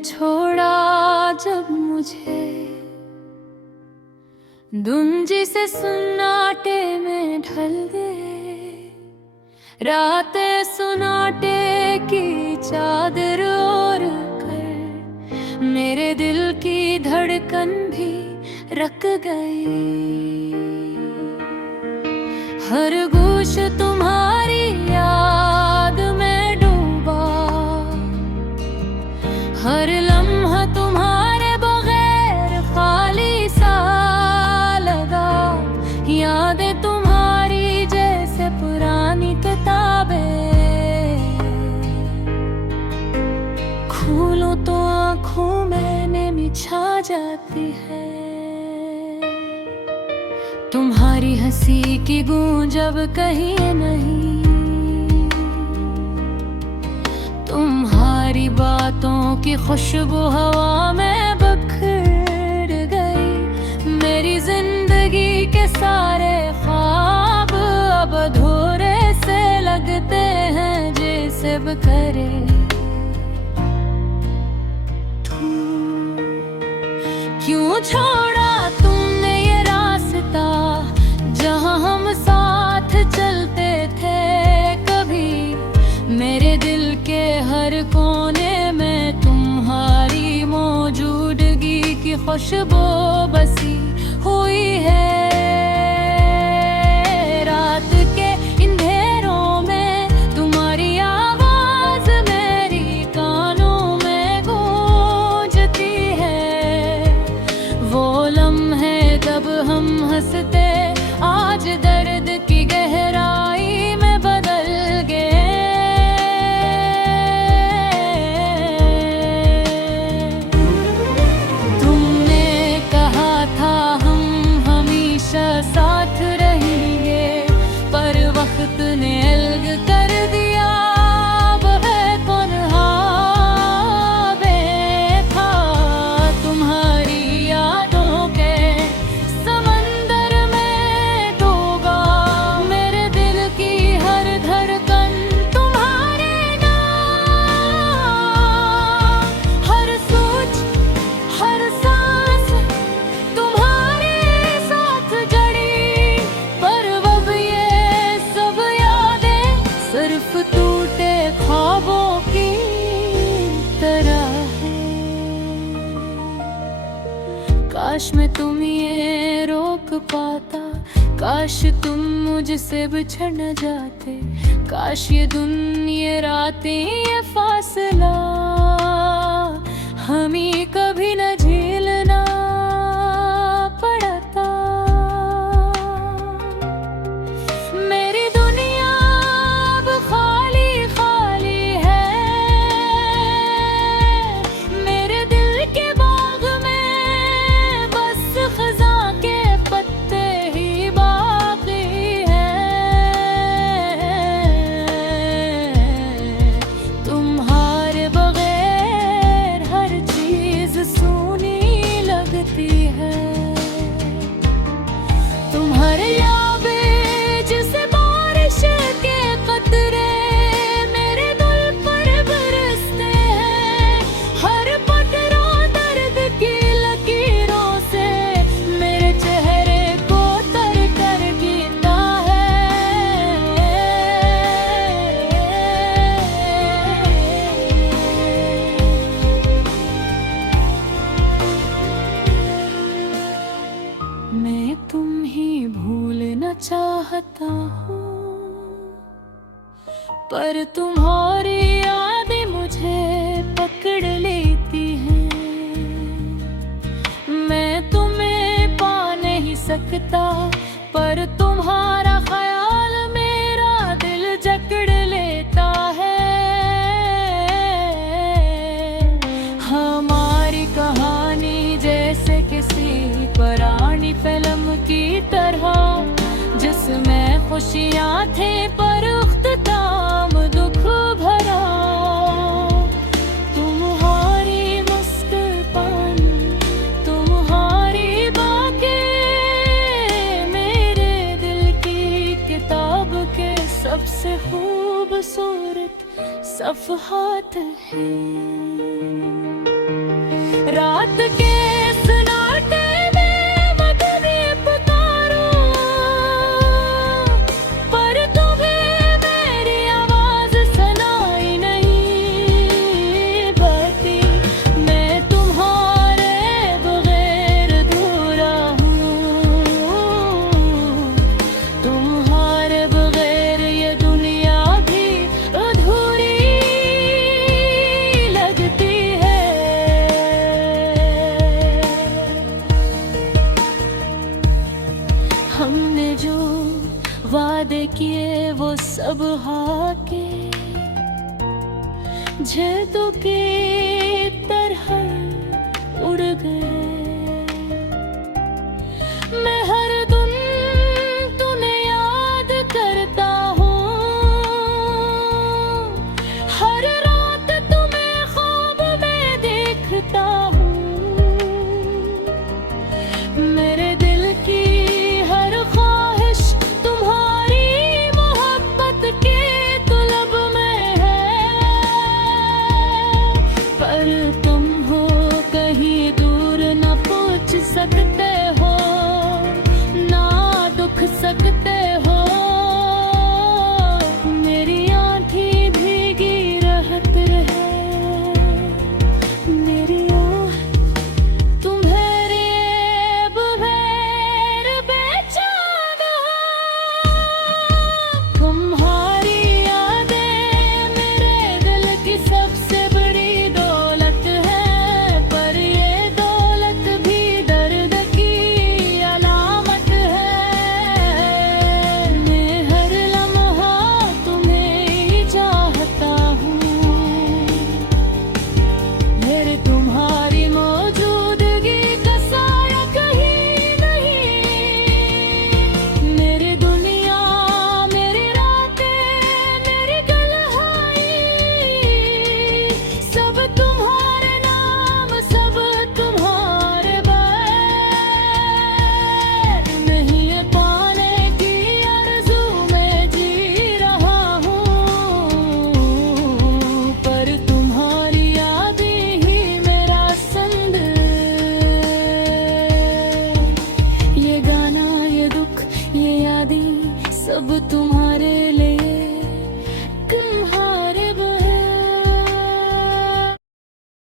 छोड़ा जब मुझे, धुंजी से सन्नाटे में ढल गए। रातें सुनाटे की चादर ओढ़ कर मेरे दिल की धड़कन भी रक गई। हर गूश तुम्हारी याद में डूबा, हर लम्हा तुम्हारे बगैर खाली सा लगा। यादें तुम्हारी जैसे पुरानी किताबें, खोलो तो आँखों में नमी छा जाती है। तुम्हारी हंसी की गूंज अब कहीं नहीं, तुम्हारी बातों की खुशबू हवा में बिखर गई। मेरी जिंदगी के सारे ख्वाब अब अधूरे से लगते हैं, जैसे बिखरे क्यों छोड़ा तुमने ये रास्ता जहां हम साथ चलते थे। कभी मेरे दिल के हर कोने में तुम्हारी मौजूदगी की खुशबू बसी हुई है। रात के अंधेरों में तुम्हारी आवाज मेरी कानों में गूंजती है। वो लम्हे तब हम हंसते आज दर्द की गहराई में बदल गए। तुमने कहा था हम हमेशा साथ रहेंगे, पर वक्त ने अलग कर दिया। वह कौन था तुम्हारी यादों के समंदर में डूबा। मेरे दिल की हर धड़कन तुम्हारे नाम, हर सोच हर सांस तुम्हारे साथ जड़ी। पर अब ये सब यादें सिर्फ टूटे ख्वाबों की तरह है। काश मैं तुम ये रोक पाता, काश तुम मुझसे बिछड़ न जाते। काश ये दुनिया रातें ये फासला हमें कभी न झेलना पड़ता। मेरी दुनिया अब खाली खाली है, मेरे दिल के बाग में बस खज़ां के पत्ते ही बाकी हैं। तुम्हारे बगैर हर चीज सूनी लगती है। तुम्हारे यादें जैसे बारिश के कतरे मेरे दिल पर बरसते हैं। हर पत्थरों दर्द की लकीरों से मेरे चेहरे को तर कर गिरता है। मैं तुम ही भूलना चाहता हूँ, पर तुम्हारी यादें मुझे पकड़ लेती हैं। मैं तुम्हें पा नहीं सकता, पर तुम्हारा ख्याल मेरा दिल जकड़ लेता है। हमारी कहानी जैसे किसी पुरानी फिल्म की तरह, जिसमें खुशियाँ थी पर अख्ताम दुख भरा। तुम्हारी मुस्कान तुम्हारी बातें मेरे दिल की किताब के सबसे खूबसूरत सफ़हात हैं।